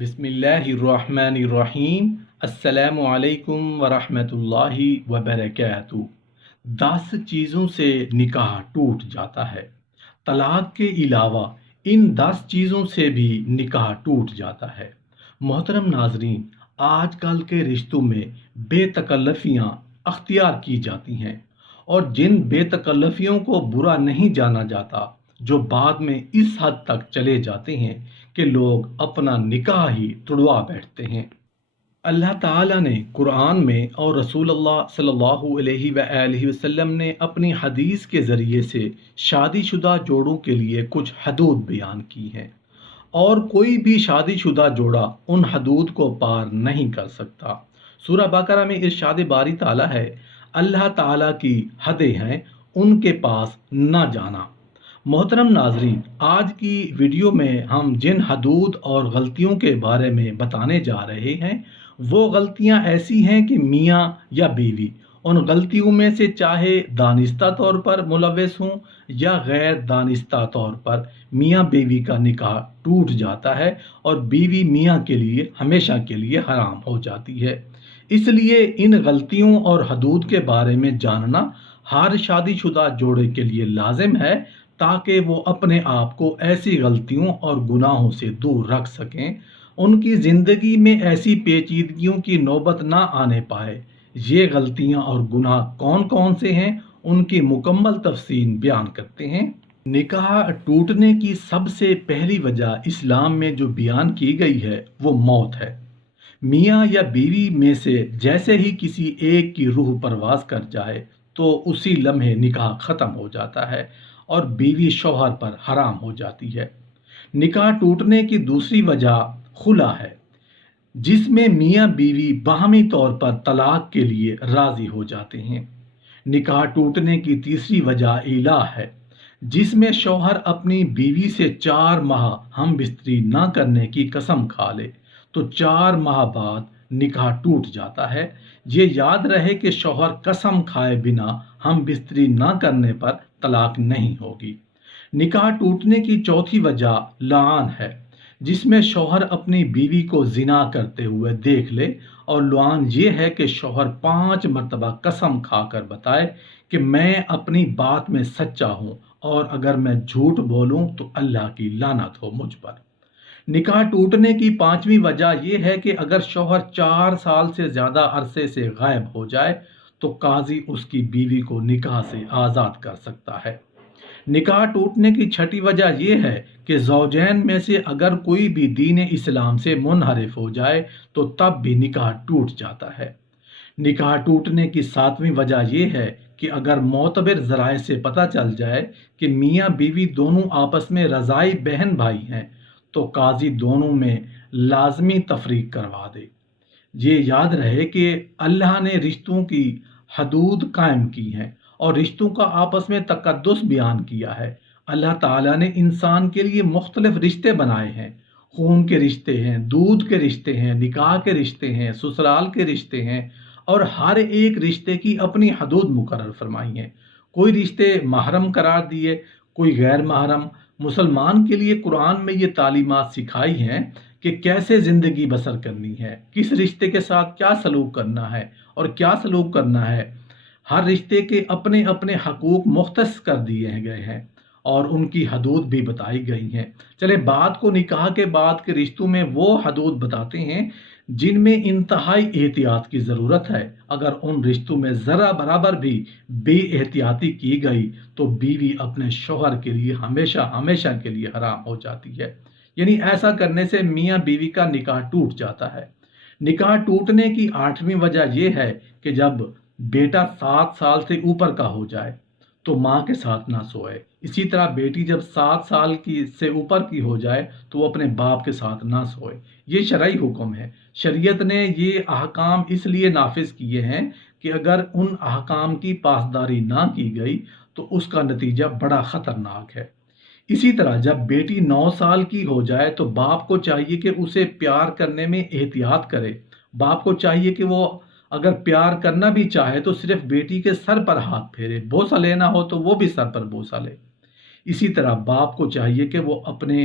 بسم اللہ الرحمن الرحیم۔ السلام علیکم ورحمۃ اللہ وبرکاتہ۔ 10 چیزوں سے نکاح ٹوٹ جاتا ہے۔ طلاق کے علاوہ ان 10 چیزوں سے بھی نکاح ٹوٹ جاتا ہے۔ محترم ناظرین، آج کل کے رشتوں میں بے تکلفیاں اختیار کی جاتی ہیں، اور جن بے تکلفیوں کو برا نہیں جانا جاتا، جو بعد میں اس حد تک چلے جاتے ہیں کہ لوگ اپنا نکاح ہی توڑوا بیٹھتے ہیں۔ اللہ تعالیٰ نے قرآن میں اور رسول اللہ صلی اللہ علیہ وآلہ وسلم نے اپنی حدیث کے ذریعے سے شادی شدہ جوڑوں کے لیے کچھ حدود بیان کی ہیں، اور کوئی بھی شادی شدہ جوڑا ان حدود کو پار نہیں کر سکتا۔ سورہ بقرہ میں ارشاد باری تعالیٰ ہے، اللہ تعالیٰ کی حدیں ہیں، ان کے پاس نہ جانا۔ محترم ناظرین، آج کی ویڈیو میں ہم جن حدود اور غلطیوں کے بارے میں بتانے جا رہے ہیں، وہ غلطیاں ایسی ہیں کہ میاں یا بیوی ان غلطیوں میں سے چاہے دانستہ طور پر ملوث ہوں یا غیر دانستہ طور پر، میاں بیوی کا نکاح ٹوٹ جاتا ہے اور بیوی میاں کے لیے ہمیشہ کے لیے حرام ہو جاتی ہے۔ اس لیے ان غلطیوں اور حدود کے بارے میں جاننا ہر شادی شدہ جوڑے کے لیے لازم ہے، تاکہ وہ اپنے آپ کو ایسی غلطیوں اور گناہوں سے دور رکھ سکیں، ان کی زندگی میں ایسی پیچیدگیوں کی نوبت نہ آنے پائے۔ یہ غلطیاں اور گناہ کون کون سے ہیں، ان کی مکمل تفصیل بیان کرتے ہیں۔ نکاح ٹوٹنے کی سب سے پہلی وجہ اسلام میں جو بیان کی گئی ہے وہ موت ہے۔ میاں یا بیوی میں سے جیسے ہی کسی ایک کی روح پرواز کر جائے تو اسی لمحے نکاح ختم ہو جاتا ہے اور بیوی شوہر پر حرام ہو جاتی ہے۔ نکاح ٹوٹنے کی دوسری وجہ خلا ہے، جس میں میاں بیوی باہمی طور پر طلاق کے لیے راضی ہو جاتے ہیں۔ نکاح ٹوٹنے کی تیسری وجہ الہ ہے، جس میں شوہر اپنی بیوی سے 4 ماہ ہم بستری نہ کرنے کی قسم کھا لے تو 4 ماہ بعد نکاح ٹوٹ جاتا ہے۔ یہ یاد رہے کہ شوہر قسم کھائے بنا ہم بستری نہ کرنے پر طلاق نہیں ہوگی۔ نکاح ٹوٹنے کی چوتھی وجہ لعان ہے، جس میں شوہر اپنی بیوی کو زنا کرتے ہوئے دیکھ لے، اور لعان یہ ہے کہ شوہر 5 مرتبہ قسم کھا کر بتائے کہ میں اپنی بات میں سچا ہوں، اور اگر میں جھوٹ بولوں تو اللہ کی لعنت ہو مجھ پر۔ نکاح ٹوٹنے کی 5ویں وجہ یہ ہے کہ اگر شوہر 4 سال سے زیادہ عرصے سے غائب ہو جائے تو قاضی اس کی بیوی کو نکاح سے آزاد کر سکتا ہے۔ نکاح ٹوٹنے کی 6ٹھی وجہ یہ ہے کہ زوجین میں سے اگر کوئی بھی دین اسلام سے منحرف ہو جائے تو تب بھی نکاح ٹوٹ جاتا ہے۔ نکاح ٹوٹنے کی 7ویں وجہ یہ ہے کہ اگر معتبر ذرائع سے پتہ چل جائے کہ میاں بیوی دونوں آپس میں رضاعی بہن بھائی ہیں تو قاضی دونوں میں لازمی تفریق کروا دے۔ یہ یاد رہے کہ اللہ نے رشتوں کی حدود قائم کی ہیں اور رشتوں کا آپس میں تقدس بیان کیا ہے۔ اللہ تعالیٰ نے انسان کے لیے مختلف رشتے بنائے ہیں۔ خون کے رشتے ہیں، دودھ کے رشتے ہیں، نکاح کے رشتے ہیں، سسرال کے رشتے ہیں، اور ہر ایک رشتے کی اپنی حدود مقرر فرمائی ہیں۔ کوئی رشتے محرم قرار دیے، کوئی غیر محرم۔ مسلمان کے لیے قرآن میں یہ تعلیمات سکھائی ہیں کہ کیسے زندگی بسر کرنی ہے، کس رشتے کے ساتھ کیا سلوک کرنا ہے اور کیا سلوک کرنا ہے۔ ہر رشتے کے اپنے اپنے حقوق مختص کر دیے گئے ہیں اور ان کی حدود بھی بتائی گئی ہیں۔ چلے بات کو نکاح کے بعد کے رشتوں میں وہ حدود بتاتے ہیں جن میں انتہائی احتیاط کی ضرورت ہے۔ اگر ان رشتوں میں ذرا برابر بھی بے احتیاطی کی گئی تو بیوی اپنے شوہر کے لیے ہمیشہ ہمیشہ کے لیے حرام ہو جاتی ہے۔ یعنی ایسا کرنے سے میاں بیوی کا نکاح ٹوٹ جاتا ہے۔ نکاح ٹوٹنے کی 8ویں وجہ یہ ہے کہ جب بیٹا 7 سال سے اوپر کا ہو جائے تو ماں کے ساتھ نہ سوئے۔ اسی طرح بیٹی جب 7 سال کی سے اوپر کی ہو جائے تو وہ اپنے باپ کے ساتھ نہ سوئے۔ یہ شرعی حکم ہے۔ شریعت نے یہ احکام اس لیے نافذ کیے ہیں کہ اگر ان احکام کی پاسداری نہ کی گئی تو اس کا نتیجہ بڑا خطرناک ہے۔ اسی طرح جب بیٹی 9 سال کی ہو جائے تو باپ کو چاہیے کہ اسے پیار کرنے میں احتیاط کرے۔ باپ کو چاہیے کہ وہ اگر پیار کرنا بھی چاہے تو صرف بیٹی کے سر پر ہاتھ پھیرے، بوسہ لینا ہو تو وہ بھی سر پر بوسہ لے۔ اسی طرح باپ کو چاہیے کہ وہ اپنے